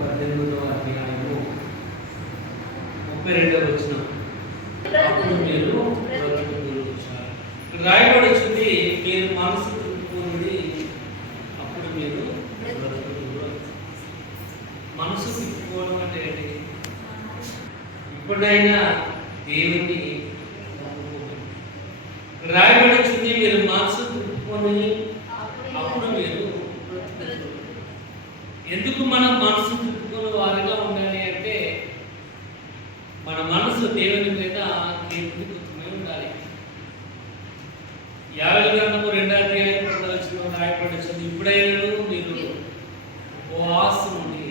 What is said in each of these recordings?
18వ అధ్యాయము 32వ వచనం. అప్పుడు మీరు రాయబడి వచ్చింది, మీరు మనసు తిప్పుకున్నది అప్పుడు మీరు మనసు తిప్పుకోవడం అంటే ఏంటి? ఇప్పుడైనా దేవుని రాయబడి వచ్చింది, మీరు మనసు తిప్పుకొని అప్పుడు మీరు. ఎందుకు మనం మనసు తిప్పుకునే వారిగా ఉండాలి అంటే, మన మనసు దేవుని మీద కేంద్రీకృతమై ఉండాలి. యావెల్ గ్రంథము 2వ అధ్యాయం 10వ వచనంలో రాయబడి వచ్చింది, ఇప్పుడైనా మీరు ఉపవాసం ఉండి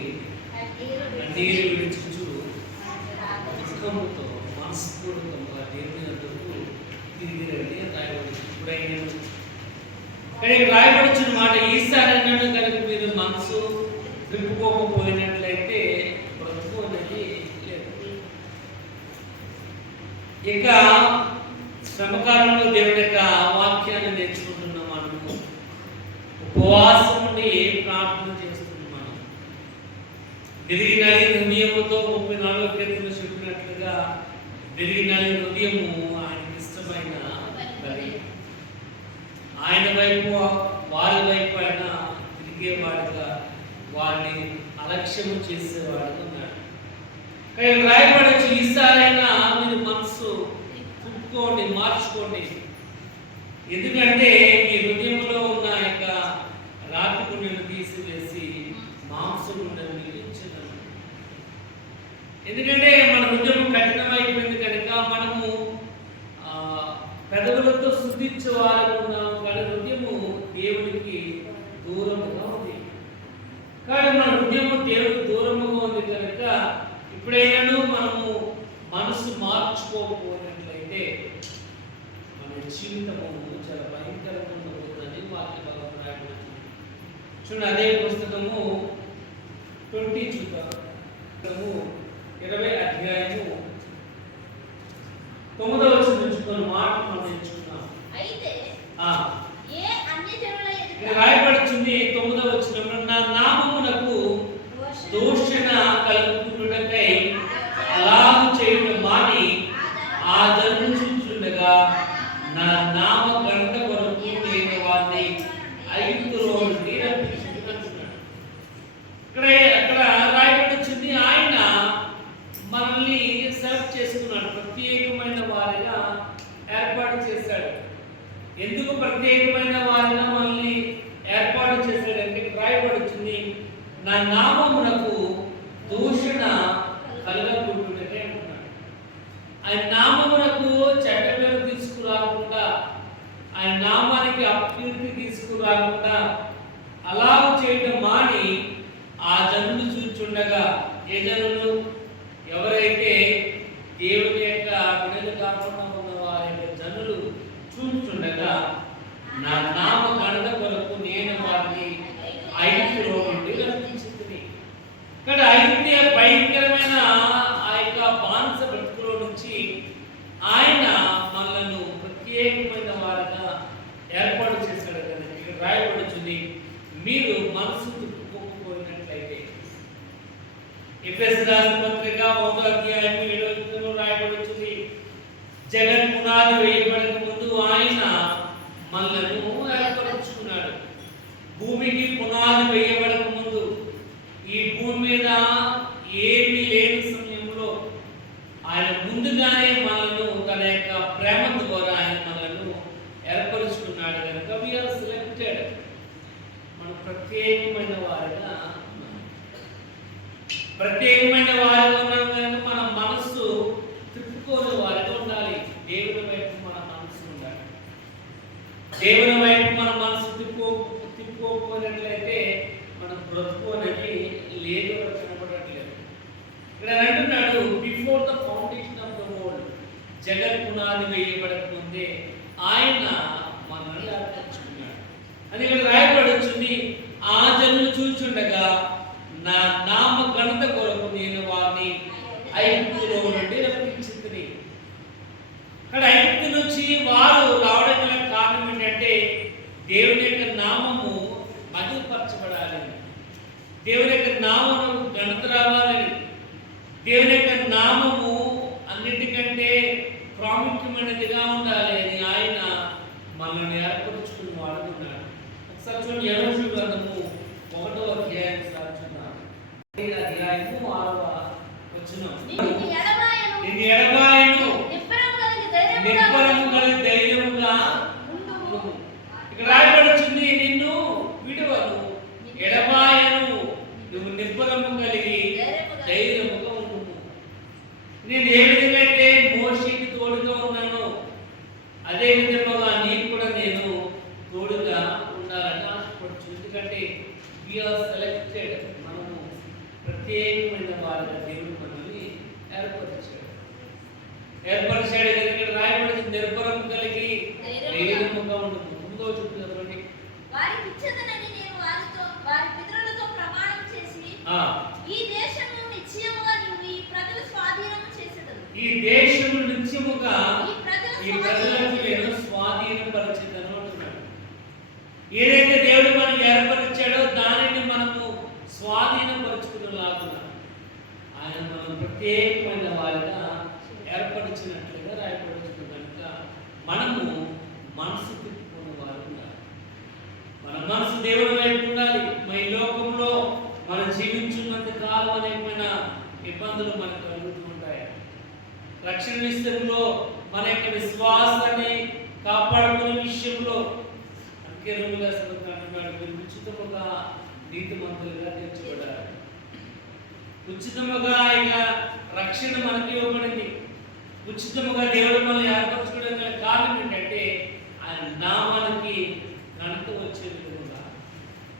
కన్నీరు విడిచుచు దుఃఖముతో మనస్ఫూర్తిగా దేవుని వద్దకు తిరిగి రండి అని రాయబడి. ఇప్పుడైనా కానీ రాయబడి వచ్చిన మాట, ఈసారైనా కనుక మీరు మనసు తిప్పుకోకపోయినట్లయితే బ్రతుకు అనేది లేదు. ఇక శ్రమకాలంలో దేవుడి యొక్క వాక్యాన్ని నేర్చుకుంటున్నాం. మనము ఉపవాసం ఉండి ప్రార్థన చేస్తున్నాం. మనం విరిగిన హృదయముతో 34వ కీర్తన చెప్పినట్లుగా విరిగిన హృదయము ఆయనకి ఇష్టమైన బలి. ఆయన వైపు వారి వైపు ఆయన తిరిగేవాడుగా, వారిని అలక్ష్యము చేసేవాడుగా ఉన్నాడు. కానీ రాయబడచ్చు, ఈసారైనా మీరు మనసు తిప్పుకోండి, మార్చుకోండి. ఎందుకంటే మీ హృదయంలో ఉన్న యొక్క రాతి గుండెను తీసివేసి మాంసం గుండెను మిగిలించను. ఎందుకంటే మన హృదయం కఠినమైపోయింది కనుక మనము పెదవులతో శుద్ధించే వారు ఉన్నాము, కానీ హృదయము దేవునికి దూరముగా ఉంది. కానీ మన హృదయము దేవుడికి దూరముగా ఉంది కనుక ఇప్పుడైనా మనము మనసు మార్చుకోకపోయినట్లయితే మన జీవితము చాలా భయంకరంగా ఉండబోతుందని వాక్య భాగం రాయబడుతుంది. చూడండి, అదే పుస్తకము 20 చూద్దాము. 20వ అధ్యాయము 9వ వచనం నుంచి కొన్ని మాటలు మనం నేర్చుకున్నాం. అయితే ఏ అన్యజనుల ఎదుట రాయబడుతుంది 9వ వచనంలో, నా నామమునకు దూషణ కలుగుకున్నటకై అలాగు చేయుట మాని ఆ జనులను చూచుండగా నా నామ ఘనత కొరకు నేను వారిని ఐగుప్తులో నుండి రప్పించుకుంటున్నాను. అక్కడ రాయబడుతుంది, ఆయన మనల్ని సెలెక్ట్ చేసుకున్నాడు, ప్రత్యేకమైన వారిగా ఏర్పాటు చేశాడు. ఎందుకు ప్రత్యేకమైన వారిగా మనల్ని ఏర్పాటు చేశాడంటే రాయబడుతుంది, నా నామమునకు దూషణ కలగకుండానే అంటున్నాడు. ఆయన నామమునకు చెడ్డ పేరు తీసుకురాకుండా, ఆయన నామానికి అపకీర్తి తీసుకురాకుండా అలాగ చేయడం మాని ఆ జనులు చూచుండగా, ఏ జనులు? ఎవరైతే దేవుని యొక్క బిడ్డలు కాకుండా ఉన్న వారి యొక్క జనులు చూచుండగా నా నామ ఘనత కొరకు నేను వారిని ఐగుప్తులో నుండి రప్పించుకుని. ఇక్కడ ఐగుప్తీయ భయంకరమైన ఆ యొక్క బానిస బ్రతుకులో నుంచి ఆయన మనలను ప్రత్యేకమైన వారిగా ఏర్పాటు చేశాడు కదా. ఇక్కడ రాయబడుతుంది, మీరు మనసు తిప్పుకోకపోయినట్లయితే. ఎఫెసీ రాసిన పత్రిక 1వ అధ్యాయం 7వ వచనంలో రాయబడుతుంది, జగన్ పునాది వేయబడక ముందు ఆయన మనలను ఏర్పరచుకున్నాడు. భూమికి పునాది వేయబడక ముందు, ఈ భూమి మీద ఏమీ లేని సమయంలో ఆయన ముందుగానే మనలను తన యొక్క ప్రేమ ద్వారా ఆయన మనలను ఏర్పరచుకున్నాడు కనుక వీఆర్ సెలెక్టెడ్. మనం ప్రత్యేకమైన వారిగా ఉన్నాం కనుక మన మనస్సు తిప్పుకోని వారిగా ఉండాలి. దేవుని వైపు మన మనసు ఉండాలి. దేవుని వైపు మన మనసు తిప్పుకోకపోయినట్లయితే మన బ్రతుకు అనేది లేదు, కనపడట్లేదు. ఇక్కడ అంటున్నాడు, before the foundation of the world, Jagan పునాది వేయబడక ముందే ఆయన మనల్ని ఏర్పరచుకున్నాడు అని ఇక్కడ రాయబడుతుంది. ఆ జనులు చూచుండగా నా నామ ఘనత కొరకు నేను వారిని ఐగుప్తులో నుండి రప్పించుకుని. అక్కడ ఐగుప్తు నుంచి వారు రావడం గల కారణం ఏంటంటే దేవుని యొక్క నామము మహిమపరచబడాలి, దేవుని యొక్క నామము ఘనత దేవుని యొక్క నామము అన్నిటికంటే ప్రాముఖ్యమైనదిగా ఉండాలి అని ఆయన మనల్ని ఏర్పరుచుకుని వాడుతున్నాడు. ఒకసారి చూడండి, యెహోషువ గ్రంథము 1వ అధ్యాయం సార్చున్నాను. అధ్యాయము 6వ వచనం. నిన్ను ఎడబాయను, నిబ్బరము కలిగి ధైర్యముగా ఉండుము. ఇక్కడ రాయబడుతుంది, నిన్ను విడువను, ఎడబాయను, నువ్వు నిబ్బరము కలిగి ధైర్యముగా ఉండుము. నేను ఏ విధంగా అయితే మోషేకి తోడుగా ఉన్నానో అదే విధంగా నీకు కూడా నేను తోడుగా ఉండాలని ఆశపడుచు. ఎందుకంటే వీఆర్ సెలెక్టెడ్, మనము ప్రత్యేకమైన వారిగా దేవుడు మనల్ని ఏర్పరిచాడు. ఇక్కడ రాయబడింది, నిర్భరం కలిగి ధైర్యముగా ఉండదు. ముందో చూపుతుంది, వారికి ఇచ్చేదనని నేను వారి పితరులతో ప్రమాణం చేసి ఈ దేశము నిశ్చయముగా నువ్వు ఈ ప్రజల స్వాధీనము చేసేదను. ఈ దేశము నిత్యముగా ఈ ప్రజలకు నేను స్వాధీనపరిచేదను అంటున్నాడు. ఏదైతే దేవుడు మనకి ఏర్పరిచాడో దానిని మనము స్వాధీనపరుచుకునేలాగా ఆయన మనం ప్రత్యేకమైన వారిగా ఏర్పరిచినట్లుగా రాయపడుతుంది. కనుక మనము మనసు తిప్పుకునే వారు ఉండాలి. మన మనసు దేవుని వైపు ఉండాలి. ఈ లోకంలో మనం జీవించున్నంత కాలం అనేకమైన ఇబ్బందులు మనకు కలుగుతూ ఉంటాయి. రక్షణ విషయంలో మన యొక్క విశ్వాసాన్ని కాపాడుకునే విషయంలో అందుకే రోమిల అంటున్నాడు, మీరు ఉచితముగా నీతిమంతులుగా తీర్చబడాలి. ఉచితముగా ఇక రక్షణ మనకి ఇవ్వబడింది. ఉచితముగా దేవుడు మనల్ని ఏర్పరచుకోవడానికి కారణం ఏంటంటే ఆయన నామానికి ఘనత వచ్చే విధంగా,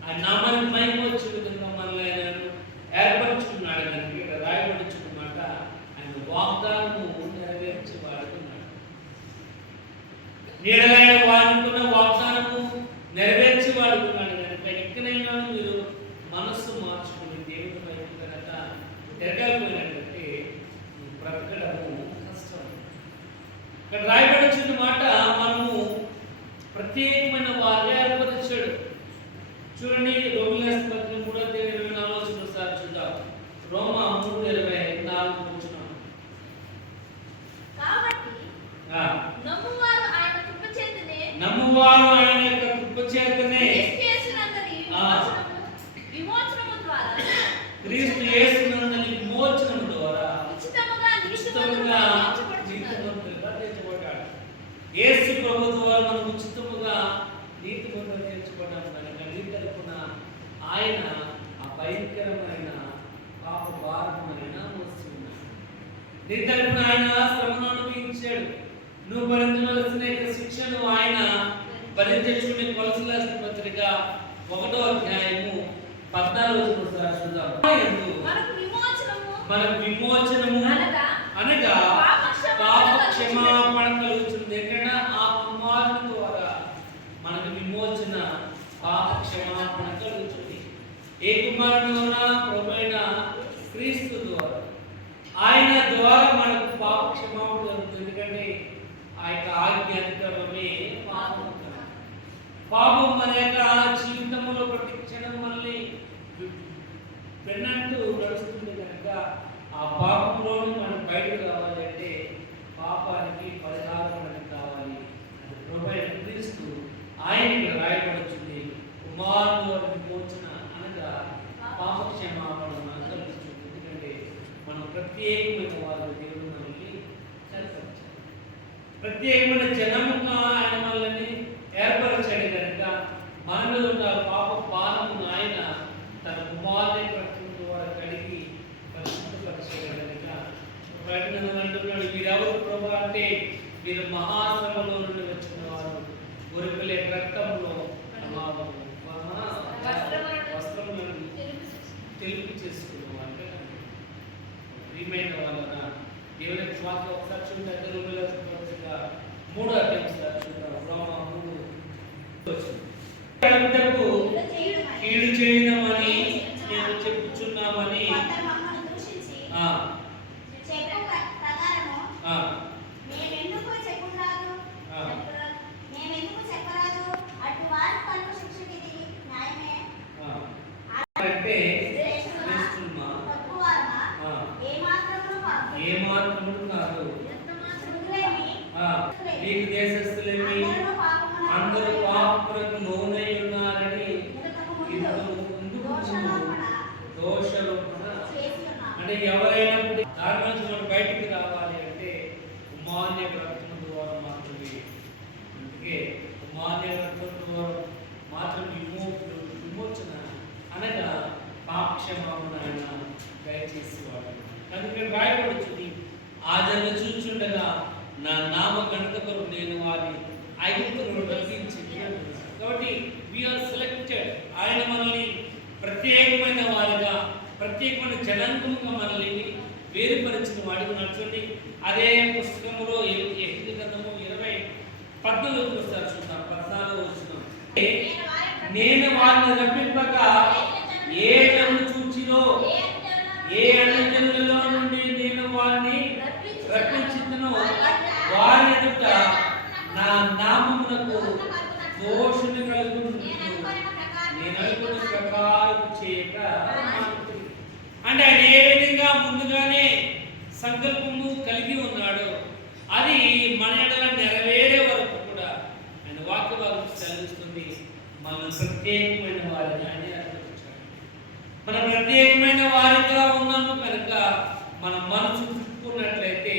ఆయన నామానికి మహిమ వచ్చే విధంగా మనల్ని ఆయన ఏర్పరచుకున్నాడు. కనుక ఇక్కడ రాయబడుచున్నమాట, ఆయన వాగ్దానము నెరవేర్చి వాడుతున్నాడు. నీడలైన వాడుకున్న వాగ్దానము నెరవేర్చి వాడుకున్నాడు. కనుక ఎక్కడైనా మీరు మనస్సు మార్చుకుని దేవుడి వైపు కనుక తిరగలిపోయినట్లయితే బ్రతకడము కష్టం. ఇక్కడ రాయబడుచున్న మాట, మనము ప్రత్యేకమైన వారిగా ఏర్పరిచాడు. చూడండి, రోమిల పత్రిక 3:24 సార్ చూద్దాం. రోమా 3:24 చూస్తున్నాం. కాబట్టి నమ్మువారు ఆయన యొక్క కృప చేతనే క్రీస్తు యేసునందలి విమోచనము ద్వారా ఉచితముగా నీతిమంతులుగా తీర్చబడ్డాడు. యేసు ప్రభు ద్వారా మనం ఉచితముగా నీతిమంతులుగా తీర్చబడ్డాము. కనుక నీ తరపున ఆయన ఆ భయంకరమైన పాప భారమైన మోస్తున్నాడు. నీ తరపున ఆయన శ్రమను అనుభవించాడు. నువ్వు భరించవలసిన శిక్షను ఆయన భరించుకుని కొలసల పత్రిక 1వ అధ్యాయము 14 చూద్దాం. మనకు విమోచనము అనగా పాప క్షమాపణ కలుగుతుంది. ఎక్కడ ఆ కుమారుని ద్వారా మనకు విమోచన, పాప క్షమాపణ కలుగుతుంది. ఏ కుమారుని ద్వారా? ప్రభువైన క్రీస్తు ద్వారా. ఆయన ద్వారా మనకు పాప క్షమాపణ కలుగుతుంది. ఎందుకంటే ఆ యొక్క ఆజ్ఞ అతిక్రమమే పాపం. పాపం మన యొక్క జీవితంలో ప్రతి క్షణం మనల్ని వెన్నంటూ నడుస్తుంది. కనుక ఆ పాపంలోని మనం బయటకు రావాలంటే పాపానికి పరిహారం మనకి కావాలి. అది ప్రభువైన క్రీస్తు ఆయన రాయబడుతుంది. కుమారుని విమోచన అనగా పాప క్షమాపణ కలుగుతుంది. ఎందుకంటే మనం ప్రత్యేకమైన వారు దేవుడు మనల్ని ఏర్పరిచాడు. ప్రత్యేకమైన జనముగా ఆయన మనల్ని ఏర్పరిచాడు. కనుక మనలో ఉన్న పాప భారమును ఆయన తన కుమారుని రక్తం ద్వారా కడిగి పరిశుద్ధపరిచాడు. కనుక అంటున్నాడు, మీరెవరు ప్రభు అంటే మీరు మహాశ్రమలో నుండి వచ్చిన వారు, గొర్రెల రక్తంలో వస్త్రములను తెలుపు చేసుకున్నవారు. ప్రియమైన వాళ్ళ దేవుని వాక్యం ఒకసారి చూడండి. 3వ అధ్యాయం చూద్దాం. రోమా 3 కీడు చేయమని నేను చెప్పుచున్నామని అంటే మాత్రము కాదు, మీకు దేశస్థులేమి అందరూ పాపములకు లోనై ఉన్నారని దోషరూపణ. అంటే ఎవరైనా దాని నుంచి మనం బయటికి రావాలి అంటే కుమార్య రక్తం ద్వారా మాత్రమే. అందుకే కుమార్య రక్తం ద్వారా మాత్రం విమోచన అనగా పాపక్షమాపణ ఆయన దయచేసేవాడు. అందుకే రాయబడుతుంది, ఆ జన్మ చూచుండగా నా నామ గణత కొరకు నేను వారిని ఐగుప్తులను రక్షించి. కాబట్టి వీఆర్ సెలెక్టెడ్. ఆయన మనల్ని ప్రత్యేకమైన వారిగా, ప్రత్యేకమైన జనాంగంగా మనల్ని వేరుపరిచిన వాడిగా నడుచుండి. అదే పుస్తకంలో యెహెజ్కేలు గ్రంథము 20:14 వస్తారు చూద్దాం. 14 వచనం, నేను వారిని రప్పింపక ఏ జనులు చూచిరో ఏ అన్ని జనులలో నుండి నేను వారిని రప్పించుదునో వారి ఎదుట నా నామమునకు దోషుని కలుగును, నేను అనుకున్న ప్రకారం చేయక. అంటే ఆయన ఏ విధంగా ముందుగానే సంకల్పము కలిగి ఉన్నాడో అది మన ఎడల నెరవేరే వరకు కూడా ఆయన వాక్య భాగం సెలవిస్తుంది. మనం ప్రత్యేకమైన వారిని ఆయన ఏర్పరిచాడు. మన ప్రత్యేకమైన వారిగా ఉన్నాము కనుక మన మనసు చుట్టుకున్నట్లయితే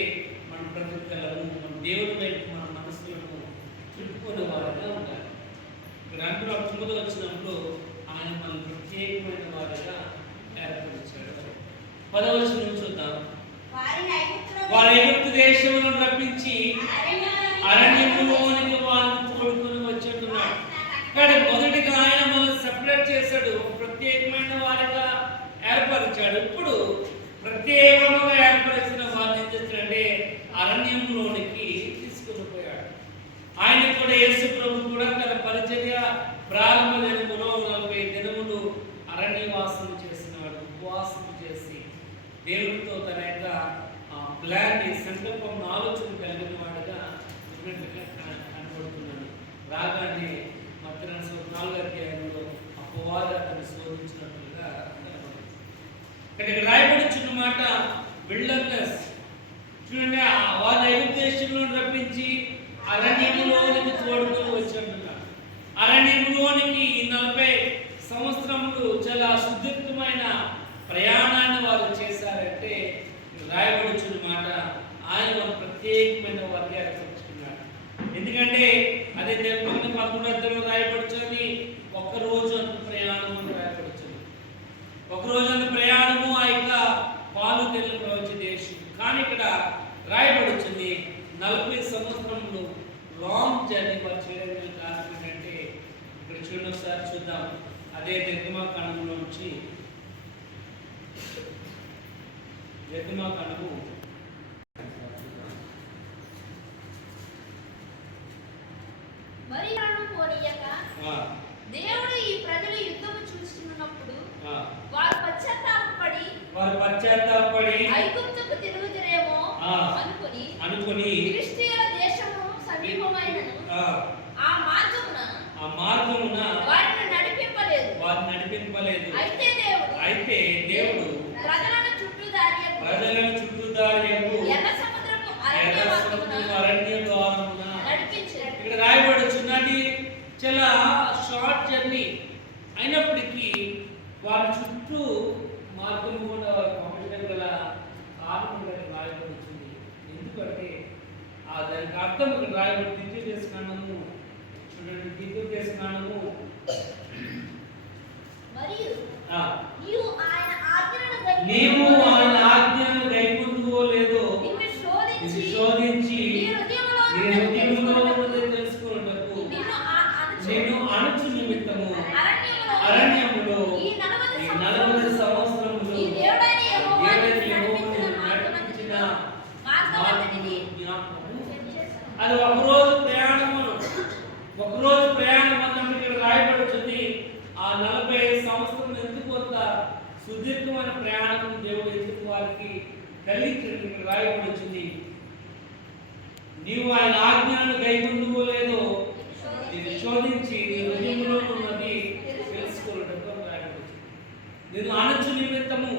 మనం బ్రతుకుగలము. మన దేవుడి వైపు మన మనసులను చుట్టుకునే వారిగా ఉండాలి. ఇక్కడ అంటున్న 9వ వచనంలో ఆయన మనం ప్రత్యేకమైన వారిగా ఏర్పరిచాడు. 10వ వచనం చూద్దాం. వారి ఐగుప్తు దేశమును రప్పించి అరణ్యములోనికి వారిని తోడుకొని వచ్చేట్టున్నాడు. కానీ మొదటిగా ఆయన మనల్ని సెపరేట్ చేశాడు, ప్రత్యేకమైన వారిగా ఏర్పరిచాడు. ఇప్పుడు ప్రత్యేకంగా ఏర్పరిచిన వారిని ఏం చేస్తాడంటే అరణ్యంలోనికి తీసుకుని పోయాడు. ఆయన కూడా యేసు ప్రభు కూడా తన పరిచర్య ప్రారంభ దినములో 40 దినములు అరణ్యవాసం చేసినాడు. ఉపవాసం చేసి దేవుడితో తన యొక్క ప్లాన్ని, సంకల్పం, ఆలోచన కలిగిన వాడుగా ఉన్నట్టుగా కనబడుతున్నాడు. రాగానే మత్తయి 4వ అధ్యాయంలో అపవాది అతన్ని శోధించినట్లుగా కనబడుతుంది. ఇక్కడ రాయబడుచున్న మాట విల్డర్నెస్. చూడండి, వారి ఐగుప్తు దేశంలో రప్పించి అరణ్యములోనికి తోడుకొని వచ్చాడు. అరణ్యములోనికి 40 సంవత్సరములు చాలా సుదీర్ఘమైన ప్రయాణాన్ని వారు చేశారంటే రాయబడుచున్న మాట ఆయన ప్రత్యేకమైన వారికి ఏర్పరుచుకున్నాడు. ఎందుకంటే అదే నిర్మల 11వ రాయబడుచుంది, ఒక్క రోజు అంత ప్రయాణం అని రాయబడుచుంది. ఒక రోజు అంత ప్రయాణము ఆ యొక్క పాలు తెల్లు ప్రవచే దేశం. కానీ ఇక్కడ రాయబడుచుంది 40 సంవత్సరములు లాంగ్ జర్నీ వారు చేయడానికి కారణం ఏంటంటే ఇక్కడ చూడండి, ఒకసారి చూద్దాం. అదే నిర్గమాకాండంలో నుంచి నిర్గమాకాండము దేవుడు ఈ ప్రజలు యుద్ధము చూస్తున్నప్పుడు వారు పశ్చాత్తాపపడి ఐగుప్తుకు తిరుగుదురేమో అనుకుని ఫిలిష్తీయుల దేశము సమీపమైనను ఆ మార్గమున వారిని నడిపింపలేదు. అయితే దేవుడు ప్రజలను చుట్టూదారియకు ఎర్ర సముద్రపు అరణ్య ద్వారమున నడిపించాడు. ఇక్కడ రాయబడుచున్నది చాలా షార్ట్ జర్నీ అయినప్పటికీ వారి చుట్టూ మార్గం కూడా పంపించడం గల కారణం కూడా రాయబడుతుంది. ఎందుకంటే దానికి అర్థం ఇక్కడ రాయబడి ద్వితీయోపదేశకాండము చూడండి. ద్వితీయోపదేశకాండము నీవు ఆయన ఆజ్ఞలను గైకొందువో లేదో శోధించి నీ హృదయములో ఉన్నది తెలుసుకొనుటకు నిన్ను అణుచు నిమిత్తము అరణ్యములో ఈ 40 సంవత్సరములు దేవుడైన యెహోవాను నడిపించిన మార్గమును జ్ఞాపకము. అది ఒకరోజు ప్రయాణం అన్నప్పుడు ఇక్కడ రాయబడుతుంది. ఆ 40 సంవత్సరం ఎందుకు కొంత సుదీర్ఘమైన ప్రయాణం దేవుడు ఎందుకు వారికి కలిగించడం ఇక్కడ రాయబడుతుంది. నీవు ఆయన ఆజ్ఞలను గైకొందువో లేదో నేను శోధించి నీ హృదయంలో ఉన్నది తెలుసుకోవడం రాయబడుతుంది. నేను అణచు నిమిత్తము.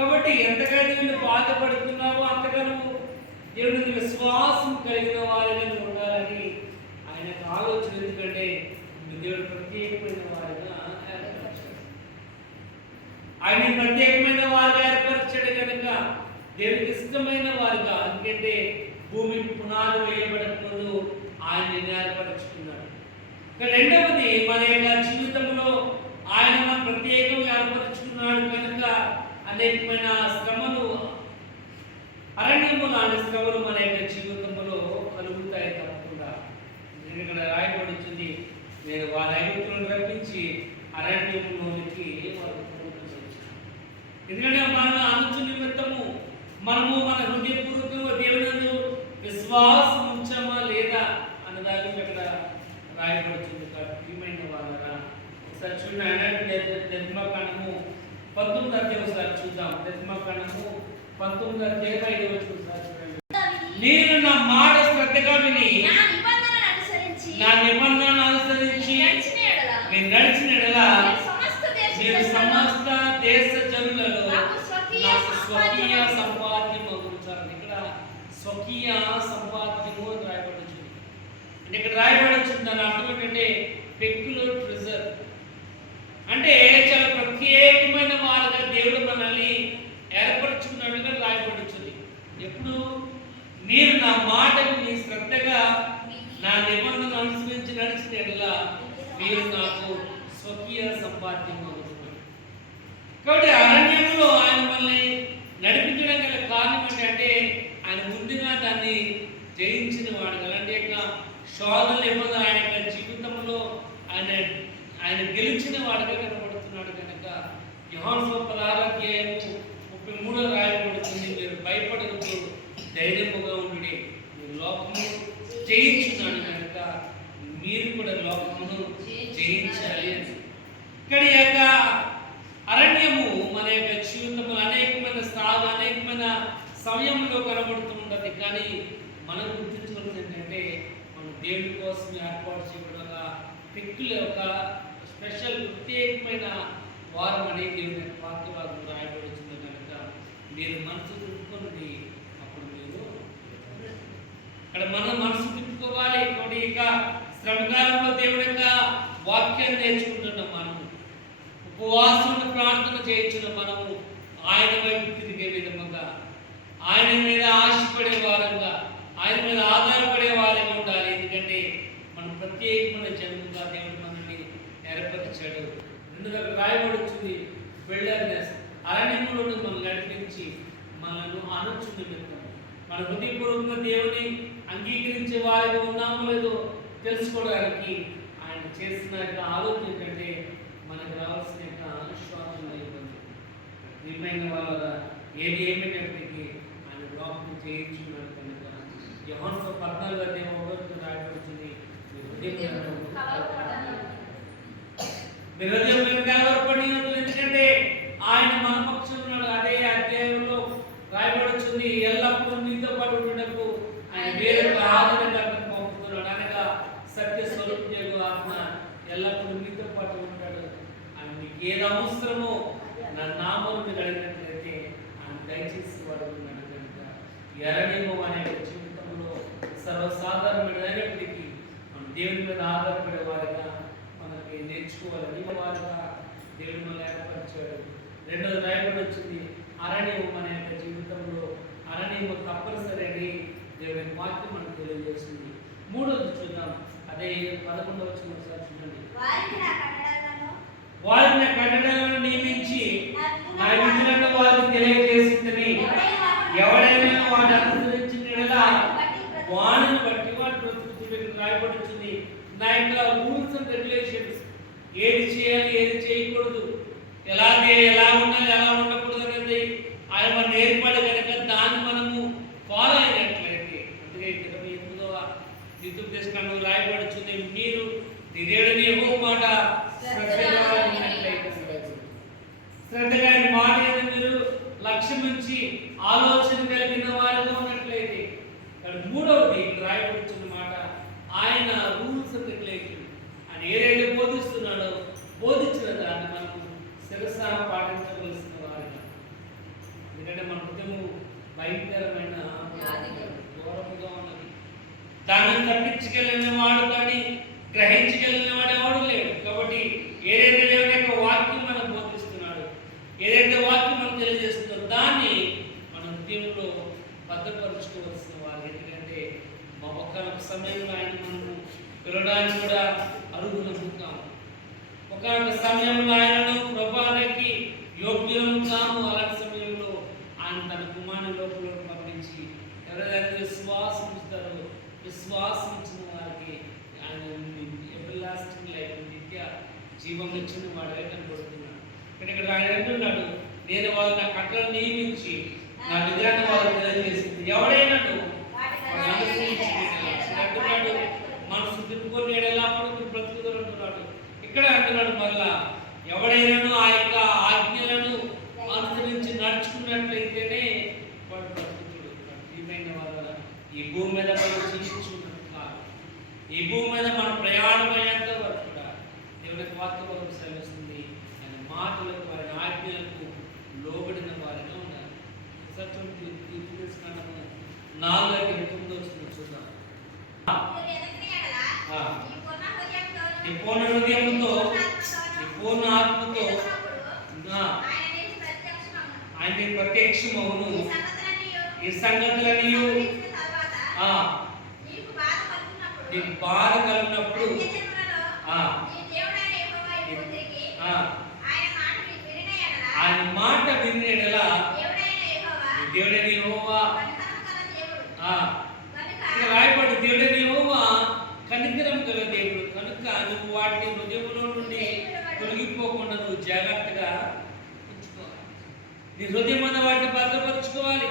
కాబట్టి ఎంతగా నువ్వు బాధపడుతున్నావో అంతగా నువ్వు దేవుని విశ్వాసం కలిగిన వారిగా నువ్వు ఉండాలని ఆయనకు ఆలోచన. ఎందుకంటే దేవుడు ప్రత్యేకమైన వారిగా ఏర్పరచాడు. ఆయన ప్రత్యేకమైన వారిగా ఏర్పరచాడు కనుక దేవునికి ఇష్టమైన వారుగా. ఎందుకంటే భూమికి పునాది వేయబడక ముందు ఆయన ఏర్పరచుకున్నాడు. రెండవది, మన యొక్క జీవితంలో ఆయన మనం ప్రత్యేకంగా ఏర్పరచుకున్నాడు కనుక అనేకమైన శ్రమలు, అరణ్యము లాంటి శ్రమలు మన యొక్క జీవితంలో కలుగుతాయి తప్పకుండా. నేను ఇక్కడ రాయబడుతుంది, నేను వారి ఐగుప్తులను రప్పించి అరణ్యంలోనికి వారు పంపించాను. ఎందుకంటే మన అనుచు నిమిత్తము మనము మన హృదయపూర్వకంగా దేవుని విశ్వాసం ఉంచామా లేదా అన్నదాన్ని ఇక్కడ రాయబడుతుంది. ప్రియమైన వాళ్ళరా, ఒకసారి చూడండి. నిర్మాకాండము 19వ అధ్యాయం ఒకసారి చూద్దాం. నిర్మాకాండము 19వ అధ్యాయం 5వ వచనం ఒకసారి చూడండి. నేను నా మాట శ్రద్ధగా విని నా నిబంధనను అనుసరించి నేను నడిచిన ఎడల నేను సమస్త దేశ జనులలో నాకు స్వకీయ సంపాద్యం అవుతాను. ఇక్కడ స్వకీయ సంపాద్యము అని రాయబడుతుంది. అంటే ఇక్కడ రాయబడుతుంది దాని అర్థం ఏంటంటే పెక్యులర్ ట్రెజర్, అంటే చాలా ప్రత్యేకమైన వారుగా దేవుడు మనల్ని ఏర్పరచుకున్నట్టుగా రాయబడుతుంది. ఎప్పుడు నేను నా మాటను నీ శ్రద్ధగా నా నిబంధనను అనుసరించి నడిచిన ఎడల మీరు నాకు స్వకీయ సంపాద్యం అవుతున్నారు. కాబట్టి అరణ్యంలో ఆయన మనల్ని నడిపించడం గల కారణం ఏంటంటే ఆయన ముందుగా దాన్ని జయించిన వాడు. అలాంటి యొక్క శోధనలు ఇవ్వదు ఆయన యొక్క జీవితంలో ఆయన గెలిచిన వాడుగా కనబడుతున్నాడు కనుక యోహాను 16వ అధ్యాయము 33వ రాయబడుతుంది, మీరు భయపడవద్దు, ధైర్యముగా ఉండి మీరు లోకము జయించున్నాడు కనుక మీరు కూడా లోకమును జయించాలి అని. ఇక్కడ యొక్క అరణ్యము మన యొక్క జీవితంలో అనేకమైన అనేకమైన సమయంలో కనబడుతుంటుంది. కానీ మనం గుర్తించుకోవాల్సింది ఏంటంటే మనం దేవుడి కోసం ఏర్పాటు చేయబడిన ఒక స్పెషల్ ప్రత్యేకమైన వారం అనేది దేవుని వాక్యవాదం రాయబడుతుంది కనుక మీరు మనసు తిప్పుకొని అప్పుడు మీరు అక్కడ మనం మనసు తిప్పుకోవాలి. ఇంకోటి ఇక శ్రమకాలంలో దేవుని యొక్క వాక్యాన్ని నేర్చుకుంటున్నాం. మనము ఉపవాసం ప్రార్థన చేయించిన మనము ఆయన వైపు తిరిగే విధముగా, ఆయన మీద ఆశపడే వారంగా, ఆయన మీద ఆధారపడే వారంగా ఉండాలి. ఎందుకంటే మనం ప్రత్యేకమైన జన్మగా దేవుడు మనల్ని ఏర్పరిచాడు. రెండోది రాయబడుతుంది విల్డర్నెస్, అరణ్యంలో మనం నడిపించి మనల్ని అనొచ్చు నిమిత్తం మన హృదయపూర్వకంగా దేవుని అంగీకరించే వారిగా ఉన్నామో లేదో తెలుసుకోవడానికి ఆయన చేసిన యొక్క ఆలోచన ఏంటంటే మనకు రావాల్సిన యొక్క విశ్వాసం ఇబ్బంది నిర్ణయం వాళ్ళ ఏది ఏమైనప్పటికీ ఆయన లోపం చేయించుకున్నాడు కనుక యోహాను 14వ అధ్యాయం 1వ వచనం రాయబడుతుంది, ఎందుకంటే ఆయన మన పక్షంలో ఉన్నాడు. అదే అధ్యాయంలో రాయబడుతుంది, ఎల్లప్పుడూ నీతో పాటు ఉండకు ఆయన వేరే ఆదరణకర్తను పంపుతున్నాడు. అనగా సత్య స్వరూప ఆత్మ ఎల్లప్పుడూ మీతో పాటు ఉంటాడు. ఆయన మీకు ఏది అవసరమో నా నామం మీద అడిగినట్లయితే ఆయన దయచేసి వాడు ఉన్నాడు కనుక ఎరణ్యము అనే జీవితంలో సర్వసాధారణమైనప్పటికీ మనం దేవుని మీద ఆధారపడే వారిగా మనకి నేర్చుకోవాలని వారిగా దేవుని మన ఏర్పరిచాడు. రెండోది రాయబడి వచ్చింది అరణ్యము మన యొక్క జీవితంలో అరణ్యము తప్పనిసరి అని దేవుని వాక్యం మనకు తెలియజేస్తుంది. మూడోది చూద్దాం, అదే 11వ వచనం ఒకసారి చూడండి. వారిని కట్టడలను నియమించి నా విధులను వారికి తెలియజేసిందని ఎవడైనా వాటి అనుసరించిన ఎడల వాడిని బట్టి వాటి బ్రతుకుతున్న రాయబడుతుంది. నా యొక్క రూల్స్ అండ్ రెగ్యులేషన్స్, ఏది చేయాలి ఏది చేయకూడదు, ఎలా ఉండాలి ఎలా ఉండకూడదు అనేది ఆయన మనం ఏర్పడి కనుక దాన్ని మనము ఫాలో అయినట్లయితే, అందుకే 28వ ద్వితీయోపదేశకాండంలో రాయబడుతుంది, మీరు నీ దేవుని యెహోవా మాట శ్రద్ధగా ఆయన మాట మీద మీరు లక్ష్యం ఉంచి ఆలోచన కలిగిన వారిగా ఉన్నట్లయితే. మూడవది రాయబడుతున్న మాట ఆయన రూల్స్ అండ్ రెగ్యులేషన్, ఆయన ఏదైతే బోధిస్తున్నాడో బోధించిన దాన్ని మనం శిరస పాటించవలసిన వారిగా. ఎందుకంటే మన హృదయము భయంకరమైన ఘోరముగా ఉన్నది. దాన్ని తప్పించగలిగిన వాడు కానీ గ్రహించగలిగిన వాడు ఎవడు లేడు. కాబట్టి ఏదైతే దేవుని యొక్క వాక్యం మనం బోధిస్తున్నాడు, ఏదైతే వాక్యం మనం తెలియజేస్తుందో దాన్ని మన హృదయంలో భద్రపరుచుకోవాల్సిన వారు. ఎందుకంటే మా ఒక్కనొక సమయంలో ఆయన మనము పిలవడానికి కూడా అర్హులము కాము. ఒకనొక సమయంలో ఆయనను ప్రభానికి యోగ్యులము కాము. అలాంటి సమయంలో ఆయన తన కుమారుని లోపల పంపించి ఎవరైతే విశ్వాసం ఇస్తారో, విశ్వాసం ఇచ్చిన వారికి ఆయన ఎవర్లాస్టింగ్ లైఫ్, నిత్య జీవం ఇచ్చిన వాడే కనబడుతున్నాడు. ఇక్కడ ఆయన అంటున్నాడు, నేను వాళ్ళు నా కట్టలను నియమించి నా విధానం వాళ్ళు తెలియజేసింది. ఎవడైనాడు అంటున్నాడు, మనసు తిప్పుకొని ఎడలాప్పుడు మీరు బ్రతుకుతారు అంటున్నాడు. ఇక్కడ అంటున్నాడు మళ్ళా, ఎవడైనాను ఆ యొక్క ఆజ్ఞలను అనుసరించి నడుచుకున్నట్లయితేనే వాడు బ్రతుకుతాడు. ప్రియమైన వాళ్ళ ఈ భూమి మీద మనం జీవించుకున్నట్టు కాదు. ఈ భూమి మీద మన ప్రయాణం అయ్యేంత వరకు కూడా దేవుని వాక్యం శ్రమిస్తుంది. ఆయన మాటలకు, ఆయన ఆజ్ఞలకు లోబడిన వారిగా ఉండాలి. సత్యం తీసుకున్నాము 4:9 వస్తుంది చూద్దాం. నీ పూర్ణ హృదయంతో, నీ పూర్ణ ఆత్మతో ఆయన ప్రత్యక్షమవును. ఈ సంగతులని నీకు బాధ కలిగినప్పుడు ఆయన మాట వినేలా దేవుడైన యెహోవా రాయబడి, దేవుడైన యెహోవా కనికరం గల దేవుడు కనుక నువ్వు వాటిని హృదయంలో నుండి తొలగిపోకుండా నువ్వు జాగ్రత్తగా ఉంచుకోవాలి. నీ హృదయం అన్న వాటిని భద్రపరచుకోవాలి.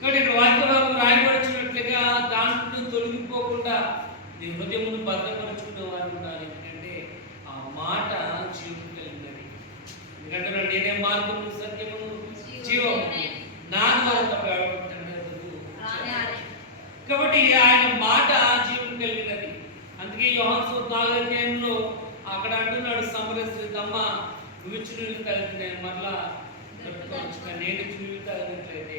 కాబట్టి ఇక్కడ వాక్యభాగం రాయబడుచున్నట్లుగా దాంట్లో తొలగిపోకుండా నీ హృదయమును భద్రపరుచుకునే వారు ఉండాలి. ఎందుకంటే ఆ మాట జీవం కలిగినది. ఎందుకంటే నేనే మార్గము, సత్యమును, జీవము, నా ద్వారా తప్ప కాబట్టి ఆయన మాట జీవం కలిగినది. అందుకే యోహాను సువార్త 4:4 అక్కడ అంటున్నాడు, సమరస్త్రీతమ్మ నువ్వు ఇచ్చిన నీళ్ళు తాగితే మరలా తట్టుకోవచ్చు, నేను ఇచ్చిన నీళ్ళు తాగినట్లయితే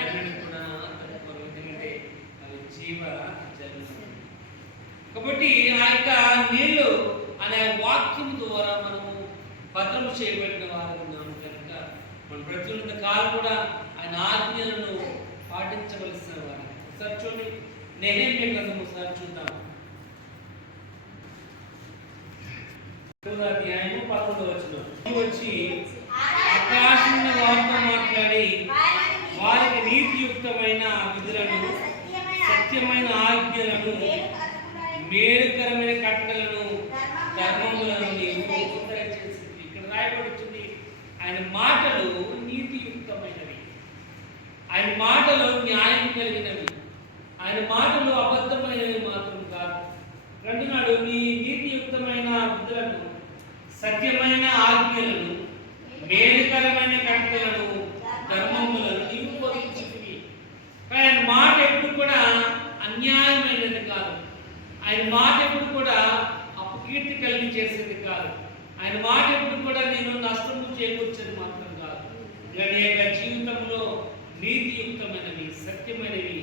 ఎన్నడూ కూడా తట్టుకోరు. ఎందుకంటే అవి జీవ జలం. కాబట్టి ఆ యొక్క నీళ్ళు అనే వాక్యం ద్వారా మనము భద్రము చేయబడిన వారు ఉన్నాము. కనుక మన ప్రతి కాలం కూడా ఆయన ఆజ్ఞలను పాటించవలసిన వారు. సార్ చూడండి, నెహెమ్యా గ్రంథము సార్ చూద్దాం. 11 వచ్చి ఆకాశం వారితో మాట్లాడి వారికి నీతియుక్తమైన విధులను, సత్యమైన ఆజ్ఞలను, మేలుకరమైన కట్టడలను, ధర్మములను నీవు దయచేసింది. ఇక్కడ రాయబడుతుంది, ఆయన మాటలు నీతియుక్తమైనవి, ఆయన మాటలు న్యాయం కలిగినవి, ఆయన మాటలు అబద్ధమైనవి మాత్రం కాదు. అంటున్నాడు, నీ నీతియుక్తమైన విధులను, సత్యమైన ఆజ్ఞలను, మేలుకరమైన కట్టడలను, ధర్మములను నీవు బోధించితివి. ఆయన మాట ఎప్పుడు కూడా అన్యాయమైనది కాదు. ఆయన మాట ఎప్పుడు కూడా అపకీర్తి కలిగి చేసేది కాదు. ఆయన మాట ఎప్పుడు కూడా నేను నష్టము చేకూర్చేది మాత్రం కాదు. నీ యొక్క జీవితంలో నీతియుక్తమైనవి, సత్యమైనవి,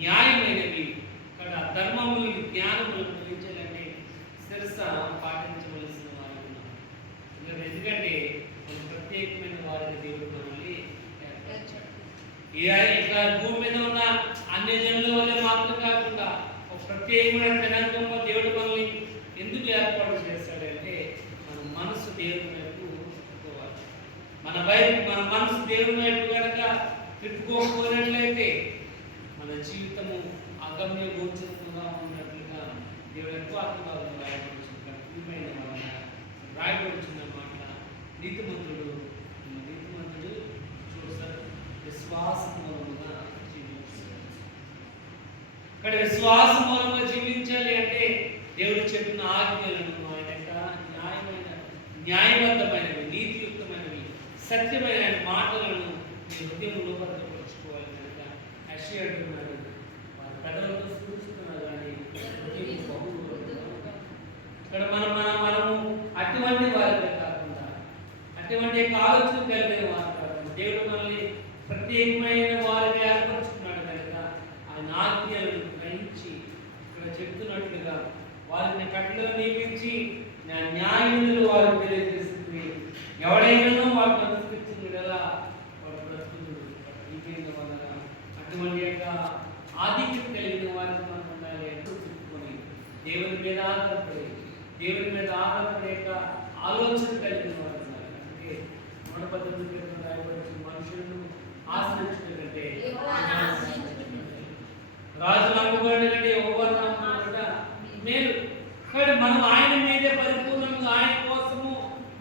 న్యాయమైనవి, ఇక్కడ ధర్మములను, జ్ఞానములను గ్రహించాలంటే శిరస పాటించవలసిన వారు ఉన్నారు. ఎందుకంటే మన ప్రత్యేకమైన వారిని దేవుడు మనల్ని ఏర్పరిచాడు. ఇక్కడ భూమి మీద ఉన్న అన్ని జనుల వల్ల మాత్రం కాకుండా ఒక ప్రత్యేకమైన జనాంగంలో దేవుడు మనల్ని ఎందుకు ఏర్పాటు చేస్తాడంటే మన మనసు దేవుని వైపు తిప్పుకోవాలి. మన మనసు దేవుని వైపు కనుక తిప్పుకోకపోయినట్లయితే మన జీవితము అగమ్య గోచరంగా ఉన్నట్లుగా దేవుడు ఎంతో ఆత్మభావం రాయబడుచున్న మాట నీతిమంతుడు చూస్తారు విశ్వాసం మూలముగా జీవించాలి. ఇక్కడ విశ్వాసం మూలంగా జీవించాలి అంటే దేవుడు చెప్పిన ఆజ్ఞలను, ఆయన యొక్క న్యాయబద్ధమైనవి, నీతియుక్తమైనవి, సత్యమైన ఆయన మాటలను మీ హృదయంలో భద్రపరచుకోవాలి. కనుక యెషయా అంటున్నాడు, వారి పెదవులతో స్ఫూర్తిస్తున్నారు కానీ హృదయం బహు ఇక్కడ మనము అటువంటి వారిగా కాకుండా, అటువంటి ఆలోచన కలిగిన వారు కాకుండా, దేవుడు మనల్ని ప్రత్యేకమైన వారిని ఏర్పరచుకున్నాడు కనుక ఆయన ఆజ్ఞలను గ్రహించి ఇక్కడ చెప్తున్నట్లుగా వారిని కట్టడలు నియమించి న్యాయవిధులు వారికి తెలియజేస్తుంది. ఎవడైనా వాటిని అనుసరించింది కదా వాడు బ్రతుకుతుడు. అటువంటి యొక్క ఆధిక్యం కలిగిన వారిని మనం ఉండాలి అంటూ చెప్పుకొని దేవుని మీద ఆధారపడే యొక్క ఆలోచన కలిగిన వారు ఉండాలి. అందుకే 118 రాయబడిన మనుషులను ఆశ్రయించడం కంటే రాజు నమ్మకం కంటే మేలు. కానీ మనం ఆయన మీదే పరిపూర్ణంగా ఆయన కోసము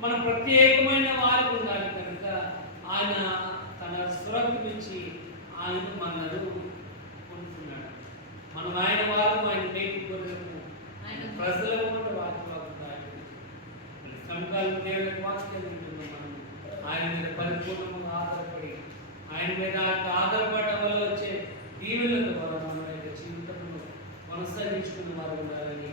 మనం ప్రత్యేకమైన వారికి ఉండాలి కనుక ఆయన తన సురక్షించి ఆయన మనను పొందుతున్నాడు. మనం ఆయన వారు ఆయన మేలు కొరకు ప్రజల వారికి సమకాలీన దేవుని వాక్యం మనం ఆయన మీద పరిపూర్ణంగా ఆధారపడి ఆయన మీద ఆధారపడడం వల్ల వచ్చే దీవెనల ద్వారా మన యొక్క జీవితంలో కొనసాగించుకున్న వారు ఉండాలని